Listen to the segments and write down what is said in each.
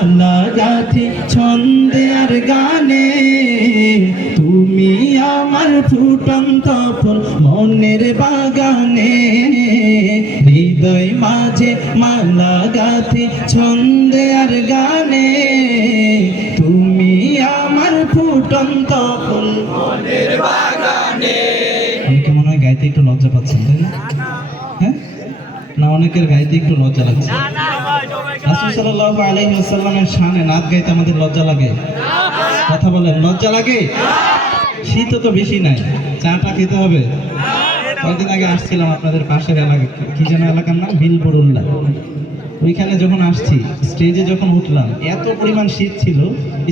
মালা গাথি ছন্দে আর গানে, তুমি আমার ফুটন্ত ফুল মনের বাগানে। হৃদয় মাঝে মালা গাথি ছন্দে আর গানে, তুমি আমার ফুটন্ত ফুল মনের বাগানে। অনেকে মনে হয় গাইতে একটু লজ্জা পাচ্ছেন, তাই না? হ্যাঁ না, অনেকের গাইতে একটু লজ্জা লাগছে। রাসূল সাল্লাল্লাহু আলাইহি ওয়াসাল্লামের শানে নাচ গাইতে আমাদের লজ্জা লাগে? কথা বলেন, লজ্জা লাগে? শীত তো বেশি নাই, চাটা খেতে হবে। কয়েকদিন আগে আসছিলাম আপনাদের পাশের এলাকা, কি যেন এলাকার নাম, বিলবুরুল্লাহ। ওইখানে যখন আসছি, স্টেজে যখন উঠলাম, এত পরিমাণ শীত ছিল,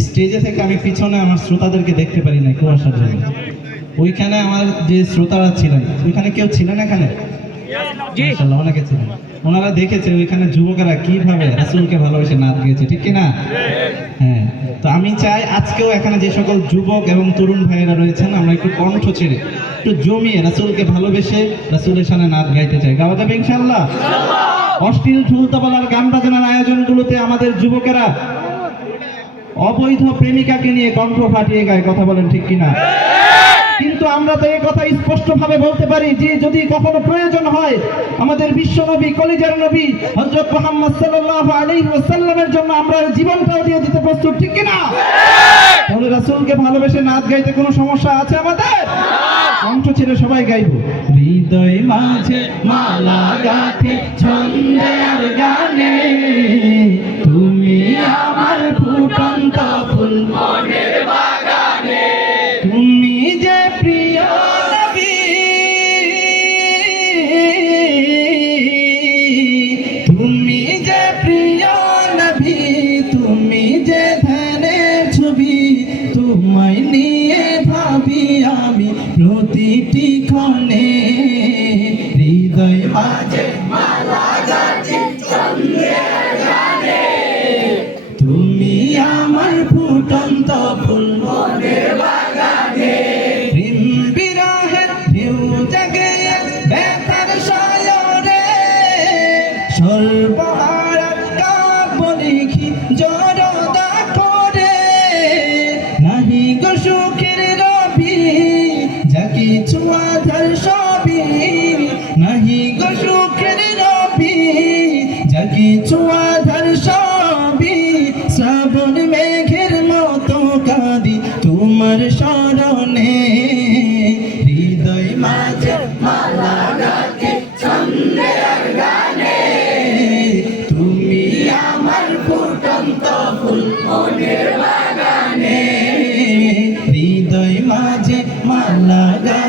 স্টেজে থেকে আমি পিছনে আমার শ্রোতাদেরকে দেখতে পারি না কুয়াশার জন্য। ওইখানে আমার যে শ্রোতারা ছিলেন, ওইখানে কেউ ছিলেন এখানে? মাশাআল্লাহ, অনেকে ছিলেন। ওনারা দেখেছে ওইখানে যুবকেরা কিভাবে রাসূলকে ভালোবেসে নাচ গেয়েছে, ঠিক কিনা? হ্যাঁ, তো আমি চাই আজকেও এখানে যে সকল যুবক এবং তরুণ ভাইয়েরা রয়েছেন, আমরা একটু কণ্ঠ ছেড়ে একটু জমিয়ে রাসূলকে ভালোবেসে রাসূলের সামনে নাচ গাইতে চাই। গাওয়া যাবে ইনশাআল্লাহ? অশ্লীল ঢুলতাবালার গান বাজনার আয়োজনগুলোতে আমাদের যুবকেরা অবৈধ প্রেমিকাকে নিয়ে কণ্ঠ ফাটিয়ে গায়, কথা বলেন ঠিক কিনা? কিন্তু আমরা তো এই কথা স্পষ্টভাবে বলতে পারি যে যদি কখনো প্রয়োজন হয়, আমাদের বিশ্ব নবী, কলিজার নবী হযরত মুহাম্মদ সাল্লাল্লাহু আলাইহি ওয়াসাল্লামের জন্য আমরা জীবনটাও দিয়ে দিতে প্রস্তুত, ঠিক কিনা? তাহলে রাসূলকে ভালোবেসে নাচ গাইতে কোনো সমস্যা আছে আমাদের? কণ্ঠ ছেড়ে সবাই গাইব। হৃদয় মাঝে মালা গাথি ছন্দে আর গানে, তুমি আমার ফুটন্ত ফুল মনের বাগানে। তুমি যে প্রিয় নবী, তুমি যে প্রিয় নবী, তুমি যে ধ্যানের ছবি, তোমায় নিয়ে ভাবি আমি প্রতিটি ক্ষণে। হৃদয় মাঝে মালা গাথি ছন্দে আর গানে, তুমি আমার ফুটন্ত ফুল মনের বাগানে। প্রেম বিরহের ঢেউ জাগে ব্যথার সায়রে, সর্বহারা কাব্য লিখি জড়তা করে। নাহি গো সুখের রবি, যা কিছু আধার সবই, নাহি গো সুখের রবি, যা কিছু আধার সবই। শ্রাবণ মেঘের মতো কাঁদি তোমার শরণে, হৃদয় মাঝে মালা গাথি ছন্দে আর গানে, তুমি আমার ফুটন্ত ফুল মনের বাগানে। হৃদয় মাঝে মালা গাথি